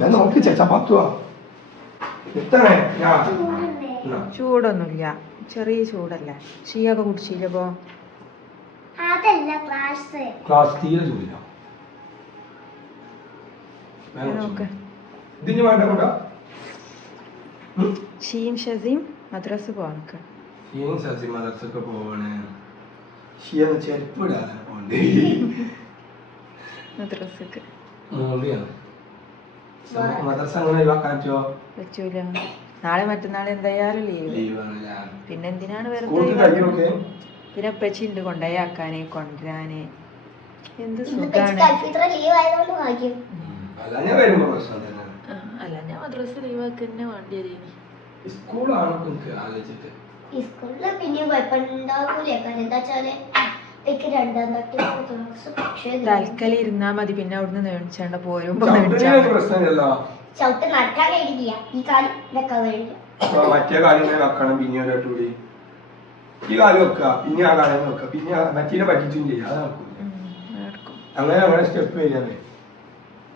ഞാൻ നോക്കി ചപ്പാത്തുവാ എത്തണേ? ചൂടൊന്നുമില്ല. ചെറിയ ചൂടല്ലേ. ഷീയൊക്കെ കുടിച്ചില്ലപ്പോ അതല്ല ക്ലാസ്. തീരെ ചൂടില്ല. ഇതിന് വേണ്ട കൊണ്ടാ ഷീയും ഷസീം മദ്രസ് പോവാനൊക്കെ ഷീൻ ഷസീം മദർസൊക്കെ പോവാണ്. ഷിയെന്ന് ചെരുപ്പ് ഇടാതെ പോണ്ടേ മദ്രസക്ക്. മൂവിയാണ് അങ്ങനെ ഒഴിവാക്കാൻ പറ്റുമോ? പറ്റൂല. നാളെ മറ്റന്നാളെ എന്തായാലും ലീവ്. പിന്നെ എന്തിനാണ് വെറുതെ പിന്നെ അപ്പച്ചി ഉണ്ട് കൊണ്ടുപോയാക്കാന് കൊണ്ടുവരാന് എന്ത് സുഖാണ്. കൽഫിത്ര ലീവ് ആയതുകൊണ്ട് ഭാഗ്യം. അല്ല ഞാൻ മദ്രസ ലീവാക്കി തന്നെ വേണ്ടി വരും സ്കൂളാണ് ആലോചിച്ചിട്ട്? സ്കൂളിൽ സ്കൂളിൽ പിന്നെയും കുഴപ്പമുണ്ടാകൂലേ കാരണം എന്താ വെച്ചാൽ തൽക്കലി ഇരുന്നാ മതി. പിന്നെ അവിടുന്ന് നേടിച്ചേണ്ട പോരുമ്പോ മറ്റേ വെക്കണം. പിന്നെ ഈ കാലം വെക്കുക. പിന്നെ ആ കാലം വെക്കുക. പിന്നെ ആ മറ്റേ പറ്റിച്ചും ചെയ്യാം. അത് നടക്കൂല. അങ്ങനെ അങ്ങനെ സ്റ്റെപ്പ് വരികയാണ്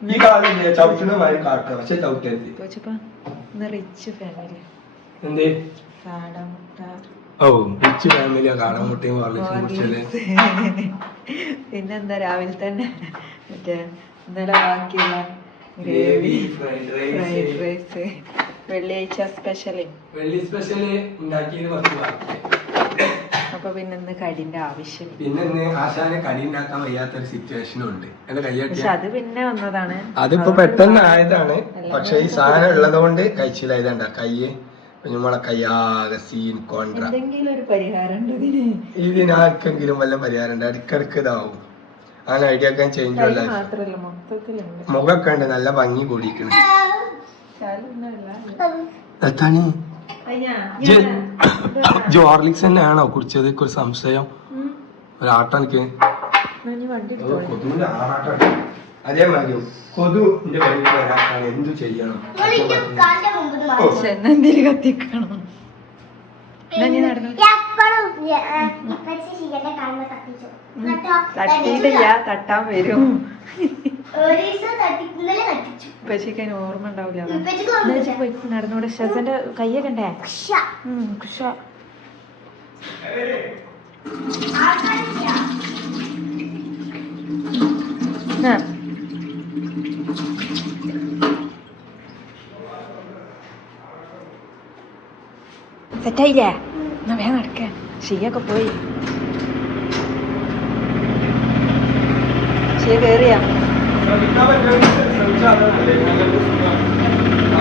ഈ കാലം ഇല്ലേ? ചവിട്ടണ മാതിരി കാട്ടുക. പക്ഷെ ചവിട്ടരുത്. ചോദിച്ചപ്പോ ഇന്ന് റിച്ച് ഫാമിലി എന്തേ? കാടമുട്ട. ഓ റിച്ച് ഫാമിലിയാ കാണാൻ മുട്ടയും ഹോർലിക്സും കുടിച്ചല്ലേ? പിന്നെന്താ രാവിലെ തന്നെ? മറ്റേ ഇന്നലെ ബാക്കിയുള്ള ഗ്രേവി ഫ്രൈഡ് റൈസ്. വെള്ളിയാഴ്ച സ്പെഷ്യൽ വെള്ളി സ്പെഷ്യൽ ഉണ്ടാക്കിയത് കുറച്ച് ബാക്കി. അപ്പൊ പിന്നെ കടിന്റെ ആവശ്യം. പിന്നെ ആശാനെ കടി ഉണ്ടാക്കാൻ വയ്യാത്തൊരു സിറ്റുവേഷനും ഉണ്ട്. എന്റെ പക്ഷെ അത് പിന്നെ വന്നതാണ്. അതിപ്പോ പെട്ടെന്ന് ആയതാണ്. പക്ഷെ ഈ സാധനം ഉള്ളത് കൊണ്ട് കഴിച്ചില്ല. കഴിച്ചില്ലായതാണ്ട കയ്യ്. നമ്മളെ കയ്യാകെ സീൻ കോൺട്ര ഇതിനാർക്കെങ്കിലും വല്ല പരിഹാരം ഉണ്ട്? ഇടയ്ക്കിടയ്ക്ക് ഇതാവും. അങ്ങനെ ഐഡിയ ഒക്കെ ചേഞ്ച് മുഖമൊക്കെ ഉണ്ട് നല്ല ഭംഗി കൂടിയിരിക്കണ്. എത്താണ്? ജോർലിക്സ് തന്നെയാണോ കുടിച്ചത്? ഒരു സംശയം. ഒരാട്ടെനിക്ക് ഒരാട്ടം എനിക്ക്. അതേമാതിരി കൊതുവിന്റെ പേരിൽ വരാക്കാണ് എന്തു ചെയ്യണം? ചെന്നന്തിരി കത്തിക്കണം? തട്ടിയിട്ടില്ല തട്ടാൻ വരും. ഉപ്പച്ചിക്ക് അതിന് ഓർമ്മ ഉണ്ടാവില്ല. നടന്നൂടെ? ഷസന്റെ കയ്യൊക്കെ ഉണ്ടേ ക്ഷ. ഉം, കുഷ. ആൾക്കാരില്ല. എന്നാ. സെറ്റായില്ലേ? എന്നാ വേഗം നടക്കാൻ ഷീയൊക്കെ പോയി. ഷീ കേറിയാ?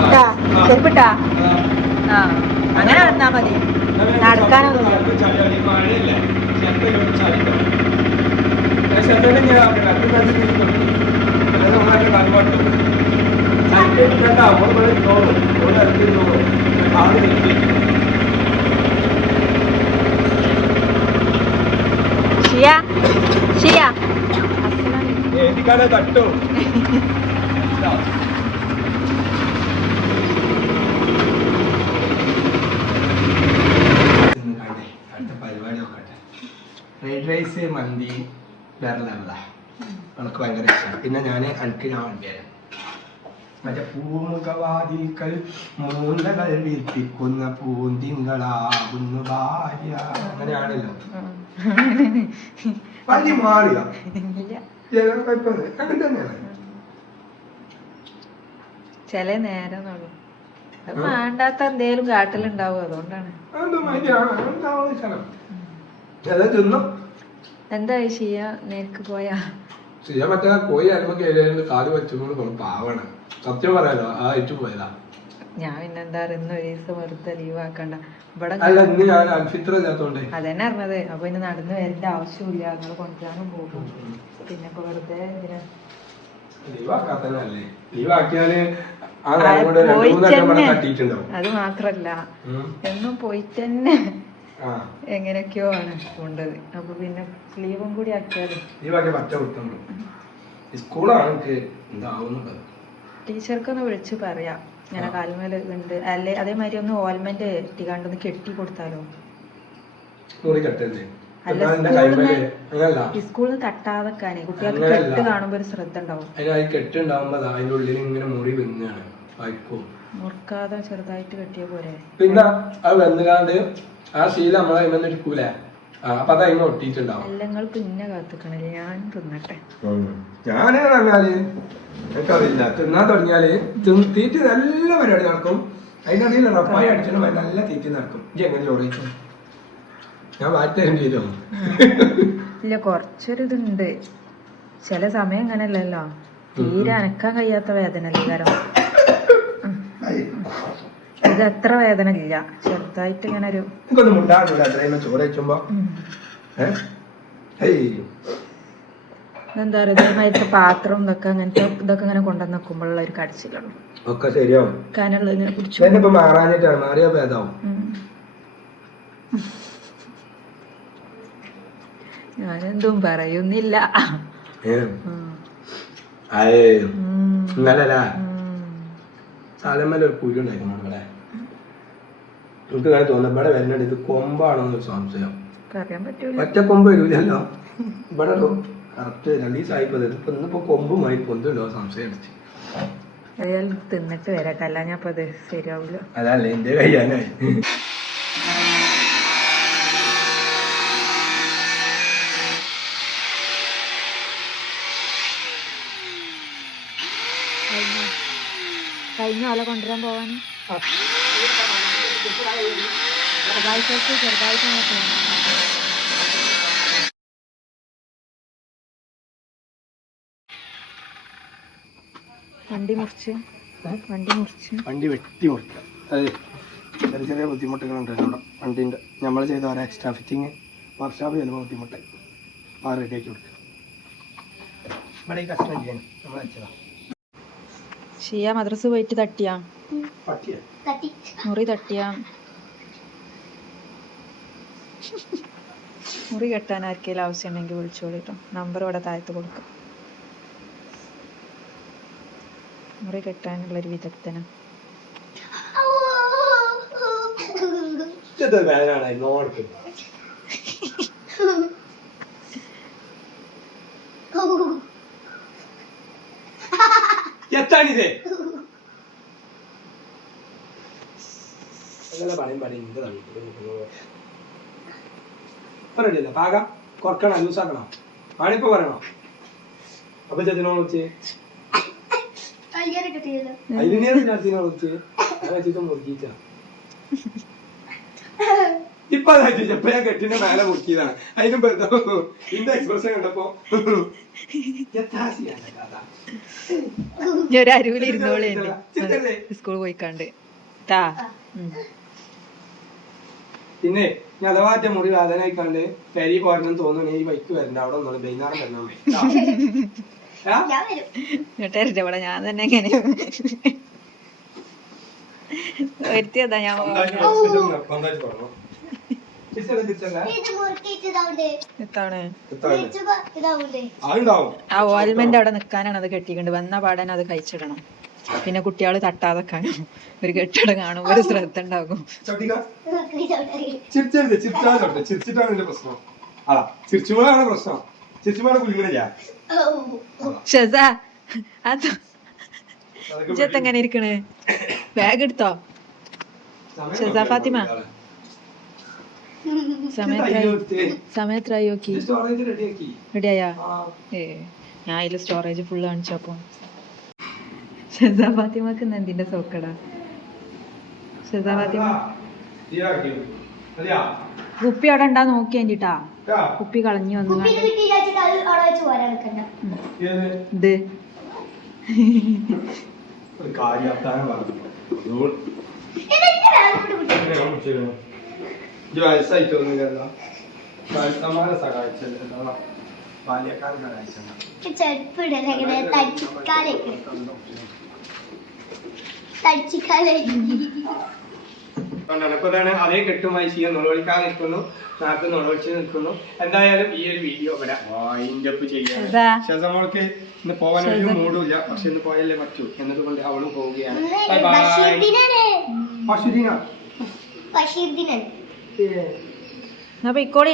ഇട്ടാ? ചെരുപ്പിട്ടാ? ആ അങ്ങനെ നടന്നാ മതി. നടക്കാനൊന്നും ഷിയ ഷിയ. ഫ്രൈഡ് റൈസ് മന്തി വേറെ ലെവലാ എനിക്ക് ഭയങ്കര ഇഷ്ടമാണ് പിന്നെ ഞാൻ എനിക്ക് ഞാൻ വണ്ടി തരാം. മറ്റേ പൂമുഖവാതിൽക്കൽ മൂന്തകൾ വീർപ്പിക്കുന്ന പൂന്തിങ്കളാകുന്നു ഭാര്യ. അങ്ങനെയാണല്ലോ. വലിയ മാറിയ? ചില നേരം വേണ്ടാത്ത എന്തേലും കാട്ടിലുണ്ടാവും അതുകൊണ്ടാണ്. എന്താ ഷിയ നേർക്ക് പോയാ? ചെയ്യാൻ പറ്റാ പോയി അനുഭവം കയറിയാലും കാൽ വെച്ചുകൊണ്ട് പാവണം പാവാണ്. സത്യം പറയാലോ ആ ഏറ്റു പോയതാ. ഞാൻ പിന്നെന്താ പറയുക ഇന്ന് ഒരു ദിവസം വെറുതെ ലീവ് ആക്കണ്ട. ഇവിടെ അതന്നെ അറിഞ്ഞത് അപ്പൊ ഇനി നടന്നു വരേണ്ട ആവശ്യമില്ല. നിങ്ങൾ കൊണ്ടുവരാനും പോകും. പിന്നെ ഇപ്പൊ വെറുതെ എന്തിനാ അത് മാത്രല്ല. എന്നും പോയിട്ട് തന്നെ. എങ്ങനെയൊക്കെയോ ആണ് കൊണ്ടത് അപ്പൊ പിന്നെ ലീവും കൂടി ആക്കിയാലും. ടീച്ചർക്കൊന്ന് വിളിച്ചു പറയാം. ഇങ്ങനെ കാലുമേൽ ഉണ്ട്. അല്ലെ അതേമാതിരി ഒന്ന് ഓൽമെന്റ് ഇട്ടിക്കാണ്ടൊന്ന് കെട്ടി കൊടുത്താലോ? അല്ല, സ്കൂളിൽ തട്ടാതെക്കാനേ കുട്ടികൾക്ക് കെട്ട് കാണുമ്പോ ഒരു ശ്രദ്ധ ഉണ്ടാവും. അതിന് അത് അതിന്റെ ഉള്ളിൽ ഇങ്ങനെ മുറി മുറുക്കാതെ ചെറുതായിട്ട് കെട്ടിയ പോരെ? പിന്നെ അത് വന്നുകാണ്ട് ആ ശീലം നമ്മളെ ആ, അപ്പൊ അത് ഒട്ടിയിട്ടുണ്ടാവും. പിന്നെ കാത്തുക്കണില്ല ഞാൻ തിന്നട്ടെ. ഞാൻ പറഞ്ഞാൽ എനിക്കറിയില്ല. തിന്നാൻ തുടങ്ങിയാൽ തീറ്റി നല്ല പരിപാടി നടക്കും. അതിന്റെ ഇടയിൽ റപ്പായി അടിച്ചിട്ട് നല്ല തീറ്റ നടക്കും. ഇജ്ജ് എങ്ങനെ ചോറിയിക്കും ഞാൻ മാറ്റി തരും ചെയ്തോ ഇല്ല കുറച്ചൊരു ഇതുണ്ട് ചില സമയം അങ്ങനെയല്ലല്ലോ തീരെ അനക്കാൻ കഴിയാത്ത വേദന അല്ലേ കാരം ഇത് അത്ര വേദന ഇല്ല ചെറുതായിട്ട് ഇങ്ങനെ ഒരു എനിക്കൊന്നും മുണ്ടാടില്ല അത്രയും ചോറ് വെച്ചുമ്പോ എന്താ പറയുക ഇതേമാതിരത്തെ പാത്രം ഇതൊക്കെ അങ്ങനത്തെ ഇതൊക്കെ ഇങ്ങനെ കൊണ്ടുവന്ന് വെക്കുമ്പോഴുള്ള ഒരു കടിച്ചിലുള്ളൂ ഒക്കെ ശരിയാവും. കാനുള്ളത് ഇങ്ങനെ പിടിച്ചു ഇതിനിപ്പോ മാറാനിട്ടാണ് മാറിയ ഭേദാവും. ഞാനെന്തും പറയുന്നില്ല. ഇന്നലെ ഉം. ഒരു കുരു ഉണ്ടായിരുന്നു ഇവിടെ എനിക്ക് അങ്ങനെ തോന്നുന്നു ഇവിടെ വരുന്നുണ്ട് ഇത് കൊമ്പാണോ എന്നൊരു സംശയം ഒറ്റ കൊമ്പ് വരൂലല്ലോ. ഇവിടെ കറക്റ്റ് രണ്ട് ദിവസമായി ഇപ്പൊ ഇപ്പൊ ഇന്നിപ്പോ കൊമ്പുമായി പൊന്തുണ്ടോ സംശയം അടിച്ച് തിന്നിട്ട് വരാം. അല്ല ഞാൻ അതല്ല അത് ശരിയാവൂല അതല്ലേ എന്റെ കഴിഞ്ഞ കഴിഞ്ഞ ആളെ കൊണ്ടുവരാൻ പോവാൻ ചെറുതായിട്ട് ചെറുതായിട്ട് നോക്കണം വണ്ടി മുറിച്ച് വണ്ടി മുറിച്ച് വണ്ടി വെട്ടി മുറിക്കാം അതെ. ചെറിയ ചെറിയ ബുദ്ധിമുട്ടുകളുണ്ട്. ഇവിടെ വണ്ടീന്റെ നമ്മൾ ചെയ്ത ഓരോ എക്സ്ട്രാ ഫിറ്റിങ് വർക്ക്ഷോപ്പ് ചിലപ്പോൾ ബുദ്ധിമുട്ടായി. ആ റെഡിയാക്കി കൊടുക്കുക. ഇവിടെ ഈ കസ്റ്റമർ ചെയ്യണം നമ്മൾ വെച്ചതാ. ഷിയ മദ്രസ് പോയിട്ട് തട്ടിയാ? മുറി തട്ടിയാ? മുറി കെട്ടാൻ ആർക്കെങ്കിലും ആവശ്യമുണ്ടെങ്കിൽ വിളിച്ചോളൂ കേട്ടോ നമ്പർ ഇവിടെ താഴത്ത് കൊടുക്കാം. മുറി കെട്ടാനുള്ളൊരു വിദഗ്ധന. ഇത് വേദനാണ് നോർക്ക് എത്താണിത് അങ്ങനെ പറയും പറയും. ഇത് പറയണ്ടില്ല പാക. കുറക്കണം. ലൂസാക്കണം പാണിപ്പോ പറയണോ? അപ്പൊ കയ്യാറ് കിട്ടിയല്ലോ അതിനെ വെച്ചിട്ട് മുറുക്കിച്ച ഇപ്പൊ ഞാൻ കെട്ടിന്റെ മേലെ മുക്കിയതാണ് അതിനും ഇന്റെ എക്സ്പ്രഷൻ കണ്ടപ്പോ ഒരു അരുവിൽ ഇരുന്നോളി സ്കൂൾ പോയിക്കാണ്ട്. താ. പിന്നെ ഞാൻ അഥവാറ്റ മുറി വേദനയായിക്കാണ്ട് പെരി പോരണം തോന്നുന്നു ഈ ബൈക്ക് വരണ്ട. അവിടെ ഒന്നും വൈകുന്നേരം വരണം ആ? ഞാൻ ഇവിടെ തന്നെ എങ്ങനെ വരുത്തിയതാ ഞാൻ ആ ഓയിൽമെന്റ് അവിടെ നിക്കാനാണ് അത് കെട്ടിക്കൊണ്ട് വന്ന പാടാൻ അത് കഴിച്ചിടണം. പിന്നെ കുട്ടികൾ തട്ടാതെ കാണും ഒരു കെട്ടിടം കാണും. ഒരു ശ്രദ്ധ ഉണ്ടാകും. ചിരിച്ചുമ്പോഴാണ് പ്രശ്നം. ചിരിച്ചുമ്പോഴാണ് കുലുങ്ങണില്ല. ഷെസ അത് ഇജ്ജത്ത് ഇരിക്കണേ? ബാഗ് എടുത്തോ? ഷെസാ ഫാത്തിമ. സമയത്രായി സമയത്രായി നോക്കി? റെഡിയായാ? ഏ ഞാൻ അതിൽ സ്റ്റോറേജ് ഫുള്ള് കാണിച്ചപ്പോ. ഷെസാ ഫാത്തിമക്ക് എന്തിന്റെ സോക്കടാ? ഷെസാ ഫാത്തിമ കുപ്പി അവിടെ ഉണ്ടാ നോക്കി വേണ്ടിട്ടാ. കുപ്പി കളഞ്ഞു വന്നു ഇത് ഒരു കാര്യത്താനം പറഞ്ഞു. കൊണ്ട് വയസ്സന്മാരെ സഹായിച്ചല്ലോ. ബാല്യക്കാരെ സഹായിച്ചല്ലോ ഇതാണ് അതേ കെട്ടുമായി ചെയ്യാൻ നുളവളിക്കാൻ നിൽക്കുന്നു. നാട്ടിൽ നുളവളിച്ച് നിൽക്കുന്നു. എന്തായാലും ഈ ഒരു വീഡിയോ ഇവിടെ വൈൻഡ് അപ്പ് ഷെസാ. ശേഷമോൾക്ക് ഇന്ന് പോകാൻ ഒരു മൂടില്ല പക്ഷെ ഇന്ന് പോയല്ലേ പറ്റൂ. എന്നതുകൊണ്ട് അവളും പോവുകയാണ്. പശുദിനാണ് bye. ബഷീർ ദിനാണ്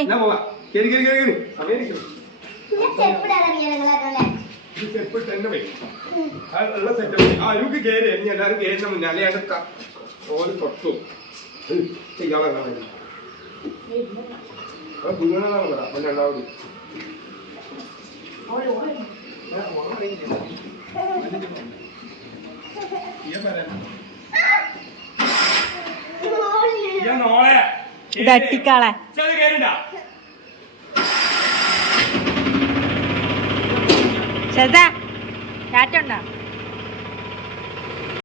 അശ്വതീന ഞാൻ ദിനാണ് ഇത് അട്ടിക്കാളെ ടാറ്റ ഉണ്ടോ